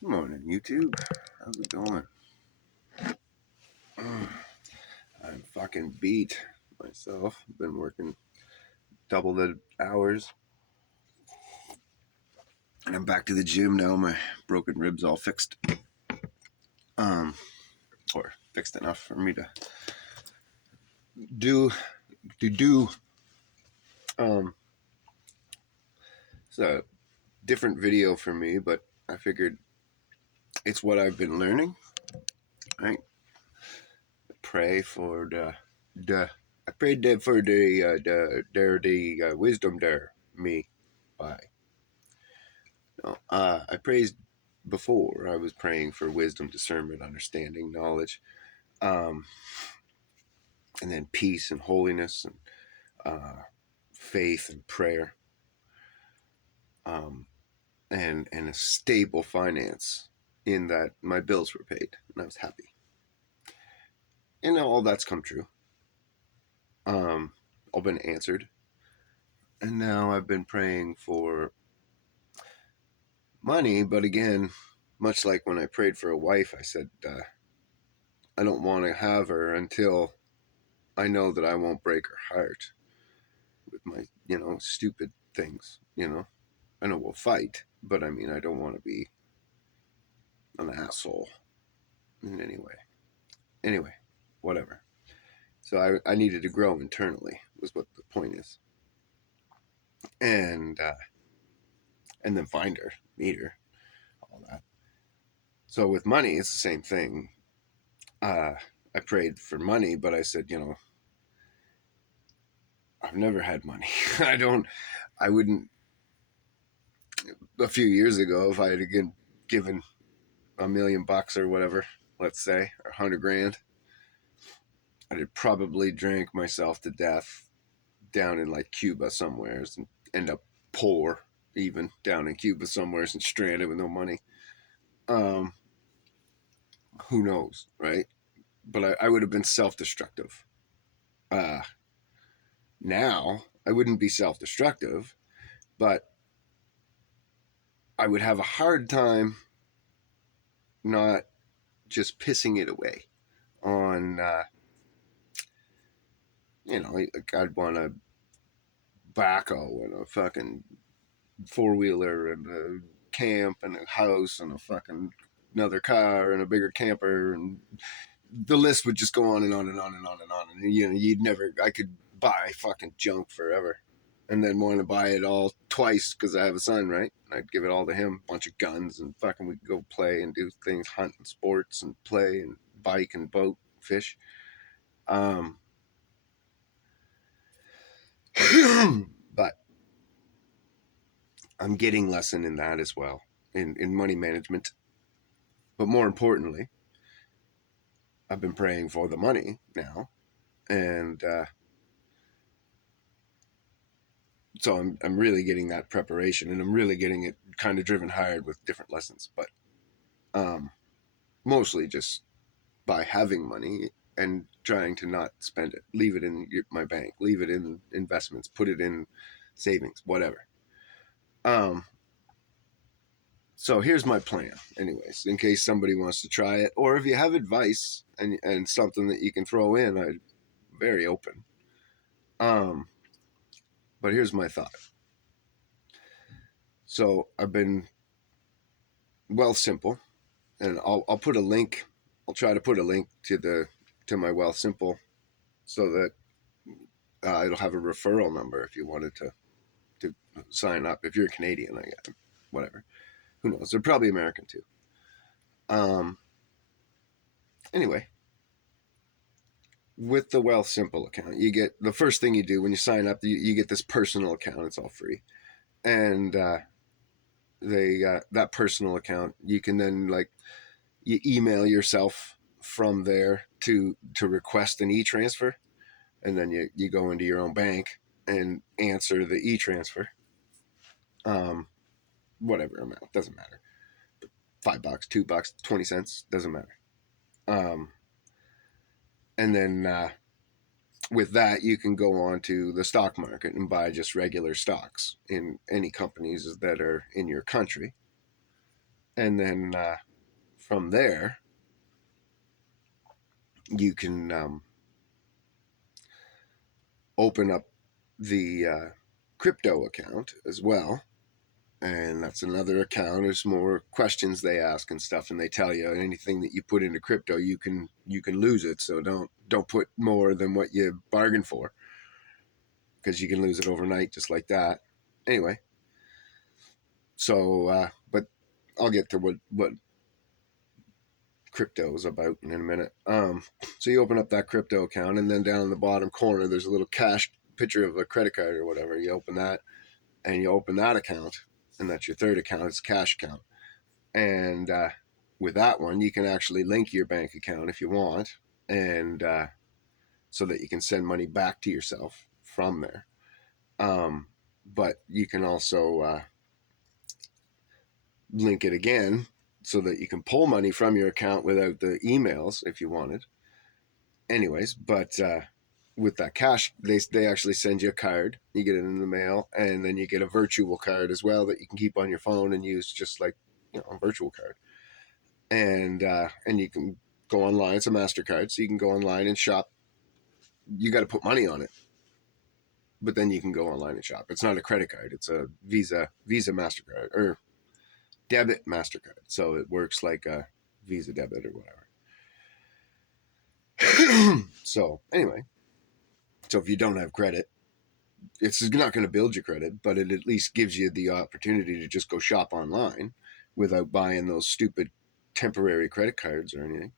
Good morning, YouTube. How's it going? I'm fucking beat myself. Been working double the hours, and I'm back to the gym now. My broken ribs all fixed, um, or fixed enough for me to do do. Um, it's a different video for me, but I figured it's what I've been learning. Right? Pray for the. I prayed for the wisdom there me by. No, I praised before. I was praying for wisdom, discernment, understanding, knowledge, um, and then peace and holiness and faith and prayer, um, and a stable finance. In that, my bills were paid, and I was happy. And all that's come true. All been answered, and now I've been praying for money. But again, much like when I prayed for a wife, I said I don't want to have her until I know that I won't break her heart with my, stupid things. I know we'll fight, but I mean, I don't want to be an asshole in any way. Anyway, whatever. So I needed to grow internally, was what the point is. And then find her, meet her, all that. So with money, it's the same thing. I prayed for money, but I said, I've never had money. I wouldn't, a few years ago, if I had again given $1,000,000 or whatever, let's say, or 100 grand, I'd have probably drank myself to death down in like Cuba somewheres and end up poor, even down in Cuba somewheres and stranded with no money. Um, who knows, right? But I would have been self-destructive. Uh, Now I wouldn't be self-destructive, but I would have a hard time not just pissing it away on, like I'd want a backhoe and a fucking four-wheeler and a camp and a house and a fucking another car and a bigger camper, and the list would just go on and on and on and on and on. And you'd never. I could buy fucking junk forever, and then want to buy it all twice because I have a son, right? I'd give it all to him, bunch of guns, and fucking we could go play and do things, hunt and sports and play and bike and boat, fish. Um, but I'm getting lesson in that as well, in money management. But more importantly, I've been praying for the money now, and so I'm really getting that preparation, and I'm really getting it kind of driven hard with different lessons, but um, mostly just by having money and trying to not spend it, leave it in my bank, leave it in investments, put it in savings, whatever. Um, so here's my plan, anyways, in case somebody wants to try it, or if you have advice and something that you can throw in, I'm very open. Um, but here's my thought. So I've been Wealth Simple, and I'll put a link. I'll try to put a link to my Wealth Simple, so that it'll have a referral number if you wanted to sign up. If you're Canadian, I guess, whatever. Who knows? They're probably American too. Um. Anyway, with the Wealth Simple account, you get the first thing you do when you sign up. You get this personal account. It's all free, and that personal account, you can then you email yourself from there to request an e-transfer, and then you go into your own bank and answer the e-transfer, um whatever amount, doesn't matter, $5, $2, 20 cents, doesn't matter. um and then with that, you can go on to the stock market and buy just regular stocks in any companies that are in your country, And then from there, you can open up the crypto account as well. And that's another account. There's more questions they ask and stuff, and they tell you anything that you put into crypto, you can lose it. So don't put more than what you bargained for, because you can lose it overnight just like that. Anyway, so but I'll get to what crypto is about in a minute. So you open up that crypto account, and then down in the bottom corner, there's a little cash picture of a credit card or whatever. You open that, and you open that account, and that's your third account. It's a cash account, and with that one, you can actually link your bank account if you want, and so that you can send money back to yourself from there. But you can also link it again so that you can pull money from your account without the emails if you wanted. Anyways, but with that cash, they actually send you a card. You get it in the mail, and then you get a virtual card as well that you can keep on your phone and use just like a virtual card. And you can go online. It's a MasterCard, so you can go online and shop. You got to put money on it, but then you can go online and shop. It's not a credit card. It's a Visa MasterCard, or debit MasterCard. So it works like a Visa debit or whatever. So anyway, so if you don't have credit, it's not going to build your credit, but it at least gives you the opportunity to just go shop online without buying those stupid temporary credit cards or anything.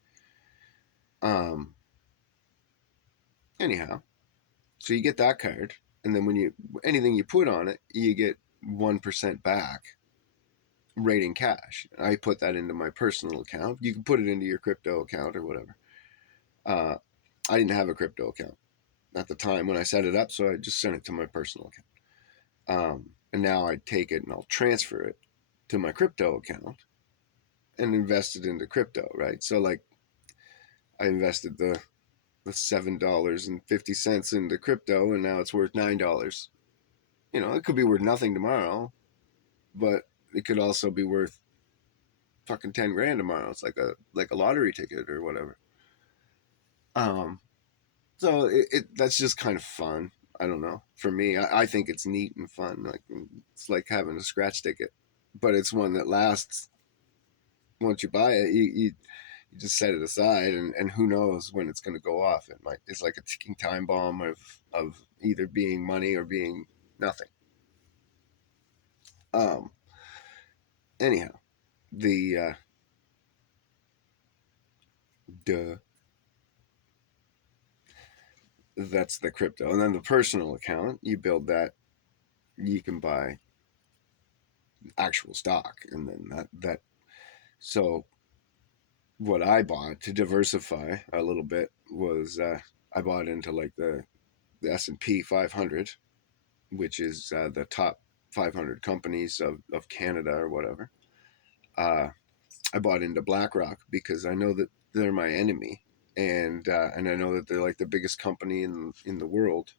Um, Anyhow, so you get that card, and then when anything you put on it, you get 1% back, right in cash. I put that into my personal account. You can put it into your crypto account or whatever. Uh, I didn't have a crypto account at the time when I set it up, so I just sent it to my personal account. And now I take it and I'll transfer it to my crypto account and invest it into crypto, right? So like I invested the $7.50 into crypto, and now it's worth $9. It could be worth nothing tomorrow, but it could also be worth fucking 10 grand tomorrow. It's like a lottery ticket or whatever. Um, so that's just kind of fun. I don't know. For me, I think it's neat and fun. Like it's like having a scratch ticket, but it's one that lasts. Once you buy it, you just set it aside, and who knows when it's going to go off. It's like a ticking time bomb of either being money or being nothing. Um, Anyhow, the duh, that's the crypto, and then the personal account. You build that, you can buy actual stock, and then that. So what I bought to diversify a little bit was I bought into like the S&P 500, which is the top 500 companies of Canada or whatever. I bought into BlackRock because I know that they're my enemy, and I know that they're like the biggest company in the world,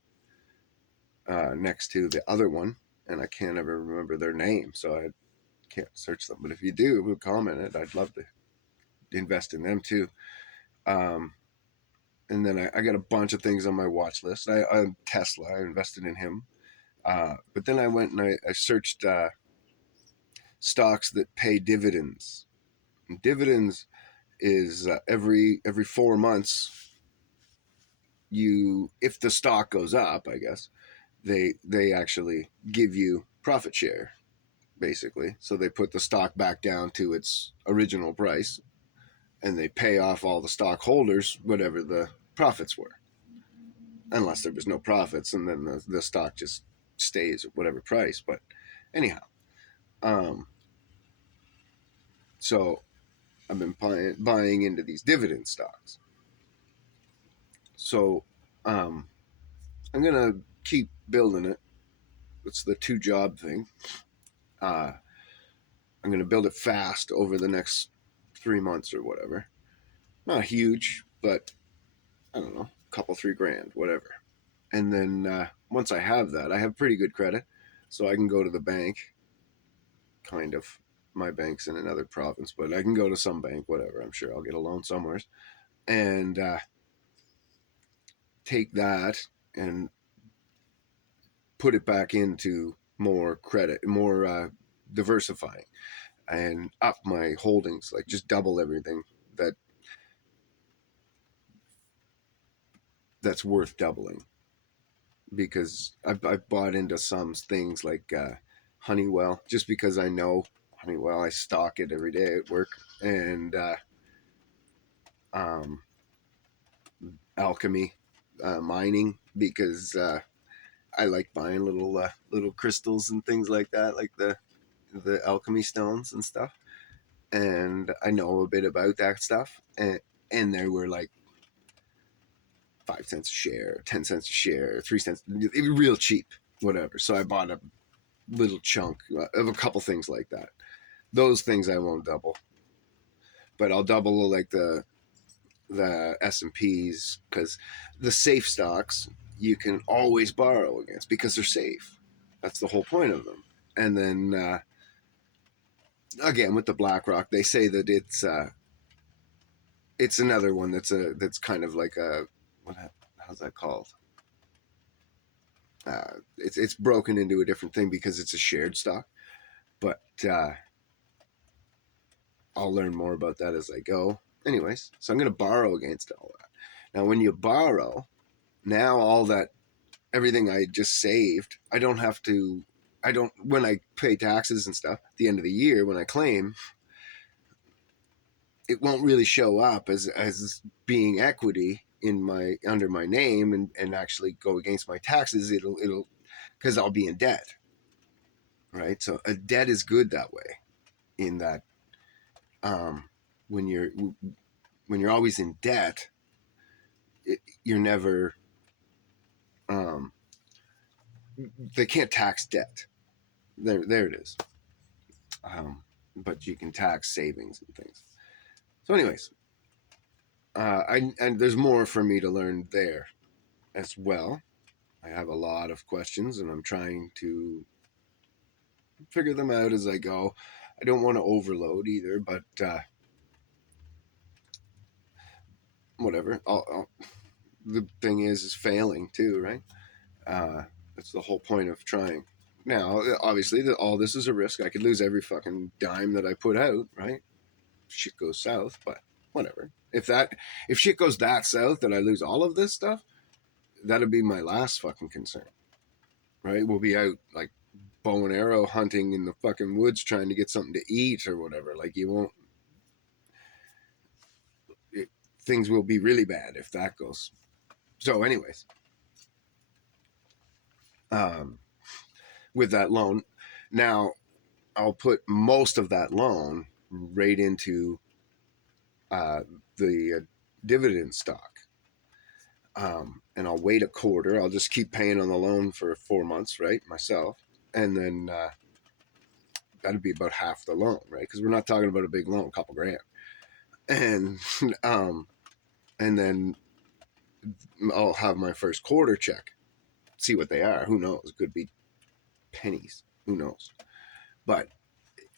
next to the other one, and I can't ever remember their name, so I can't search them. But if you do, comment it. I'd love to invest in them too. Um, and then I got a bunch of things on my watch list. I Tesla. I invested in him. But then I went and I searched stocks that pay dividends. And dividends is every 4 months, if the stock goes up, I guess they actually give you profit share, basically. So they put the stock back down to its original price, and they pay off all the stockholders whatever the profits were, unless there was no profits, and then the stock just stays at whatever price. But anyhow, um, so I've been buying into these dividend stocks. So I'm gonna keep building it. It's the two job thing. Uh, I'm gonna build it fast over the next 3 months or whatever. Not huge, but I don't know, a couple 3 grand, whatever. And then once I have that, I have pretty good credit, so I can go to the bank, kind of. my bank's in another province, but I can go to some bank, whatever. I'm sure I'll get a loan somewhere, and take that and put it back into more credit, more diversifying, and up my holdings, like just double everything that that's worth doubling. Because I've bought into some things like Honeywell, just because I know Honeywell. I stock it every day at work, and um, Alchemy mining, because I like buying little crystals and things like that, like the alchemy stones and stuff. And I know a bit about that stuff, and they were like 5 cents a share, 10 cents a share, 3 cents, real cheap, whatever. So I bought a little chunk of a couple things like that. Those things I won't double, but I'll double like the S&Ps, because the safe stocks you can always borrow against because they're safe. That's the whole point of them. And then again with the BlackRock, they say that it's another one that's kind of like a what how's that called? It's broken into a different thing because it's a shared stock. But I'll learn more about that as I go. Anyways, so I'm going to borrow against all that. Now, when you borrow, now all that everything I just saved, I don't have to. I don't when I pay taxes and stuff at the end of the year when I claim, it won't really show up as being equity in my under my name and actually go against my taxes. It'll because I'll be in debt, right? So a debt is good that way. In that, um, when you're always in debt, you're never um, they can't tax debt. There it is. But you can tax savings and things. So, anyways, and there's more for me to learn there as well. I have a lot of questions, and I'm trying to figure them out as I go. I don't want to overload either, but whatever. The thing is failing too, right? That's the whole point of trying. Now, obviously, all this is a risk. I could lose every fucking dime that I put out, right? Shit goes south, but whatever. If shit goes that south that I lose all of this stuff, that'll be my last fucking concern, right? We'll be out like bow and arrow hunting in the fucking woods trying to get something to eat or whatever. Like you won't. It, things will be really bad if that goes. So, anyways, um, with that loan, now I'll put most of that loan right into uh, the dividend stock. And I'll wait a quarter. I'll just keep paying on the loan for 4 months, right? Myself. And then that'd be about half the loan, right? Because we're not talking about a big loan, a couple grand. And um, and then I'll have my first quarter check, see what they are. Who knows? It could be pennies. Who knows? But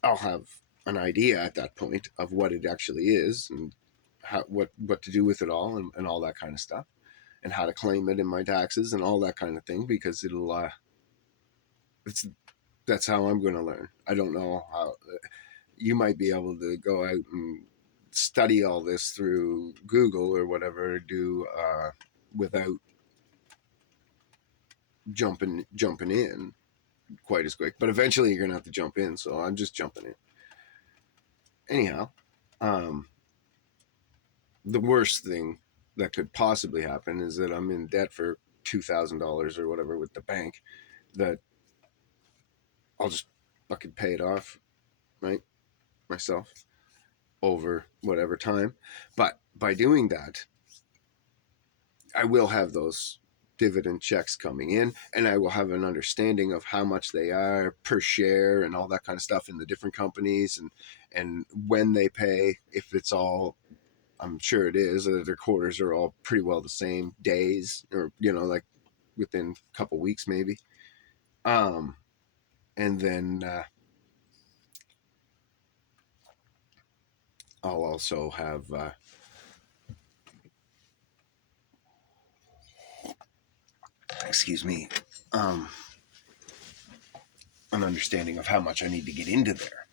I'll have an idea at that point of what it actually is and what to do with it all and all that kind of stuff, and how to claim it in my taxes and all that kind of thing, because it'll it's that's how I'm going to learn. I don't know how you might be able to go out and study all this through Google or whatever, do without jumping in quite as quick. But eventually, you're going to have to jump in. So I'm just jumping in. Anyhow, um, the worst thing that could possibly happen is that I'm in debt for $2,000 or whatever with the bank. That I'll just fucking pay it off, right, myself over whatever time. But by doing that, I will have those dividend checks coming in, and I will have an understanding of how much they are per share and all that kind of stuff in the different companies, and when they pay, if it's all, I'm sure it is, their quarters are all pretty well the same days, or like within a couple weeks maybe. And then I'll also have excuse me, um, an understanding of how much I need to get into there.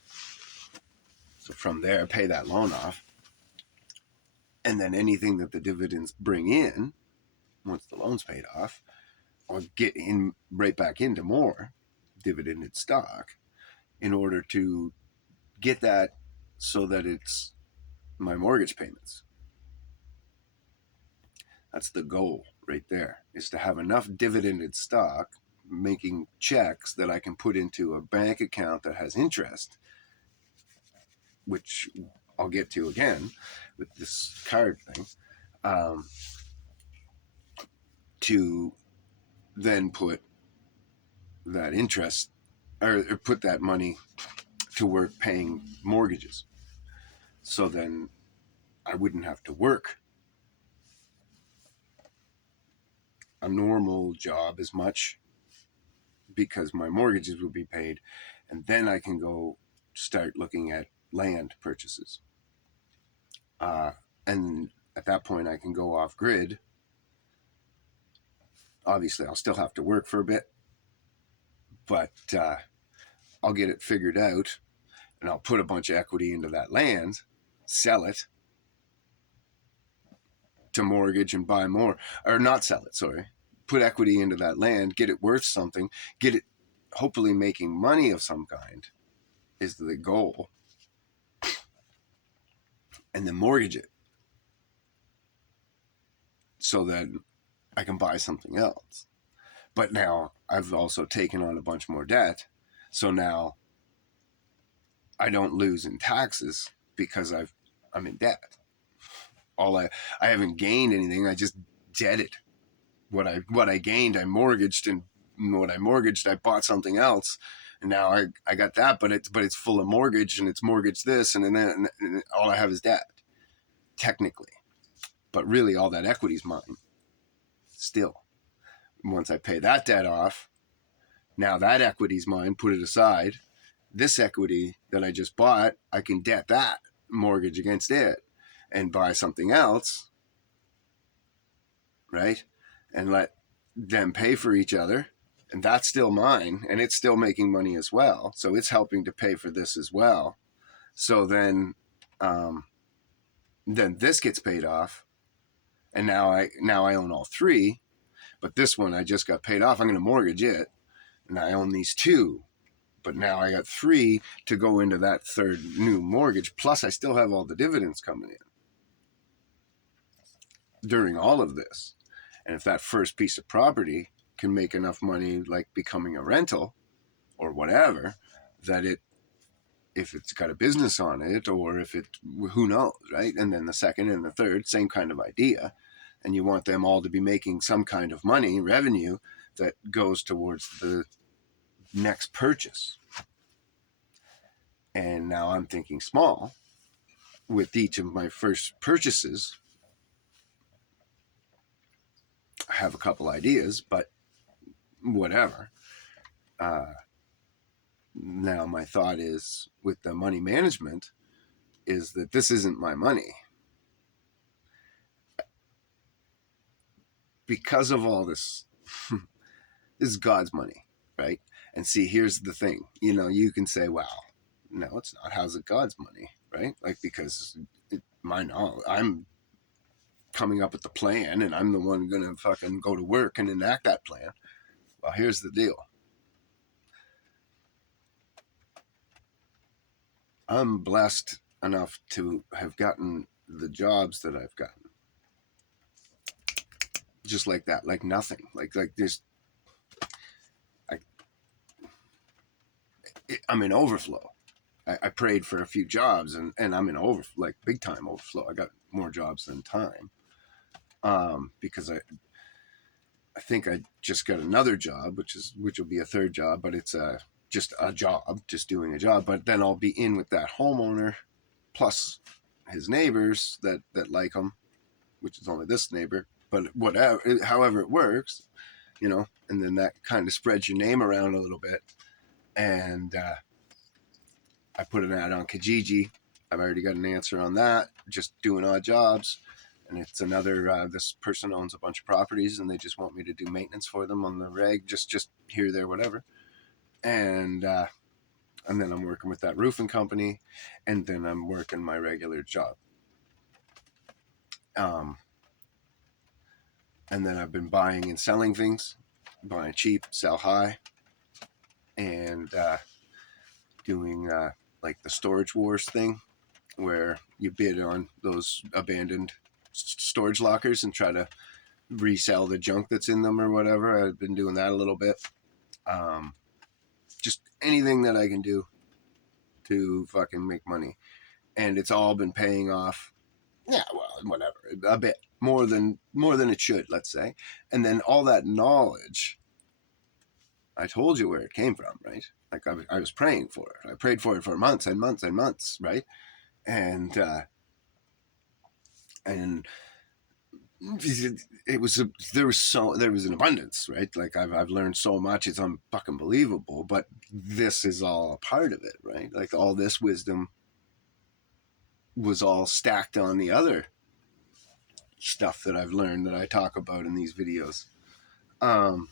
So from there, pay that loan off, and then anything that the dividends bring in, once the loan's paid off, I'll get in right back into more dividended stock in order to get that so that it's my mortgage payments. That's the goal right there, is to have enough dividended stock making checks that I can put into a bank account that has interest, which I'll get to again with this card thing, um, to then put that interest or put that money to work paying mortgages. So then I wouldn't have to work a normal job as much because my mortgages will be paid. And then I can go start looking at land purchases. And at that point, I can go off grid. Obviously, I'll still have to work for a bit, but I'll get it figured out and I'll put a bunch of equity into that land, sell it to mortgage and buy more, or not sell it, sorry. Put equity into that land, get it worth something, get it hopefully making money of some kind is the goal, and then mortgage it so that I can buy something else. But now I've also taken on a bunch more debt. So now I don't lose in taxes because I'm in debt. I haven't gained anything. I just debted what I gained. I mortgaged, and what I mortgaged, I bought something else, and now I got that. But it's full of mortgage, and it's mortgage this, and then and all I have is debt, technically. But really, all that equity's mine. Still, once I pay that debt off, now that equity's mine. Put it aside. This equity that I just bought, I can debt that mortgage against it and buy something else, right? And let them pay for each other. And that's still mine, and it's still making money as well. So it's helping to pay for this as well. So then this gets paid off, and now I own all three. But this one I just got paid off. I'm going to mortgage it, and I own these two. But now I got three to go into that third new mortgage. Plus, I still have all the dividends coming in during all of this. And if that first piece of property can make enough money, like becoming a rental or whatever, that if it's got a business on it, or if it, who knows, right? And then the second and the third, same kind of idea. And you want them all to be making some kind of money, revenue, that goes towards the next purchase. And now I'm thinking small with each of my first purchases. I have a couple ideas, but whatever. Now my thought is, with the money management, is that this isn't my money. Because of all this, this is God's money, right? And see, here's the thing. You can say, well, no, it's not. How's it God's money, right? Like, because I'm coming up with the plan, and I'm the one going to fucking go to work and enact that plan. Well, here's the deal. I'm blessed enough to have gotten the jobs that I've gotten. Just like that, like nothing. Like there's, I'm in overflow. I prayed for a few jobs, and I'm in like big time overflow. I got more jobs than time, because I think I just got another job, which will be a third job, but it's just a job, just doing a job. But then I'll be in with that homeowner, plus his neighbors that like him, which is only this neighbor. But whatever, however it works, and then that kind of spreads your name around a little bit. And I put an ad on Kijiji I've already got an answer on that. Just doing odd jobs. And it's another, this person owns a bunch of properties and they just want me to do maintenance for them on the reg, just here, there, whatever. And then I'm working with that roofing company, and then I'm working my regular job. Um, and then I've been buying and selling things, buying cheap, sell high, and doing like the storage wars thing, where you bid on those abandoned storage lockers and try to resell the junk that's in them or whatever. I've been doing that a little bit. Um, just anything that I can do to fucking make money, and it's all been paying off. Yeah, well, whatever, a bit more than it should, let's say. And then all that knowledge, I told you where it came from, right? Like I was praying for it. I prayed for it for months and months and months, right? And and it was there was an abundance, right? Like I've learned so much, it's unfucking believable. But this is all a part of it, right? Like all this wisdom was all stacked on the other stuff that I've learned that I talk about in these videos. Um,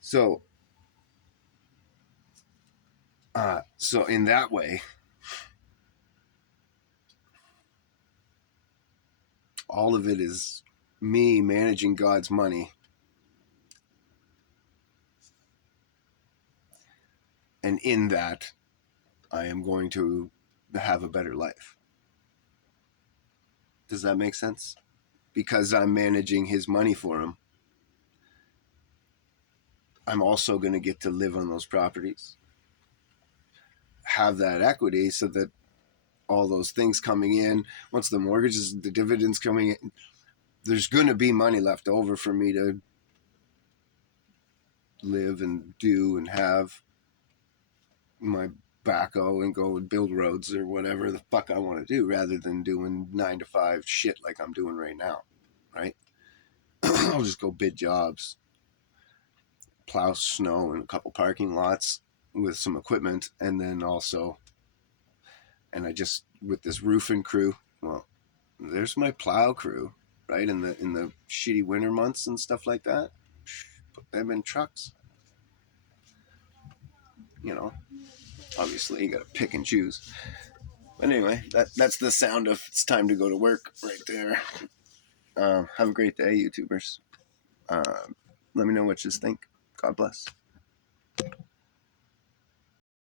so so in that way, all of it is me managing God's money, and in that, I am going to have a better life. Does that make sense? Because I'm managing his money for him, I'm also going to get to live on those properties, have that equity so that all those things coming in, once the mortgages, the dividends coming in, there's going to be money left over for me to live and do and have my backhoe and go and build roads or whatever the fuck I want to do, rather than doing 9 to 5 shit like I'm doing right now, right? I'll just go bid jobs, plow snow in a couple parking lots with some equipment, and then also, and I just, with this roofing crew, well, there's my plow crew, right? In the shitty winter months and stuff like that, put them in trucks. You know, obviously you got to pick and choose. But anyway, that's the sound of it's time to go to work right there. Have a great day, YouTubers. Let me know what you think. God bless.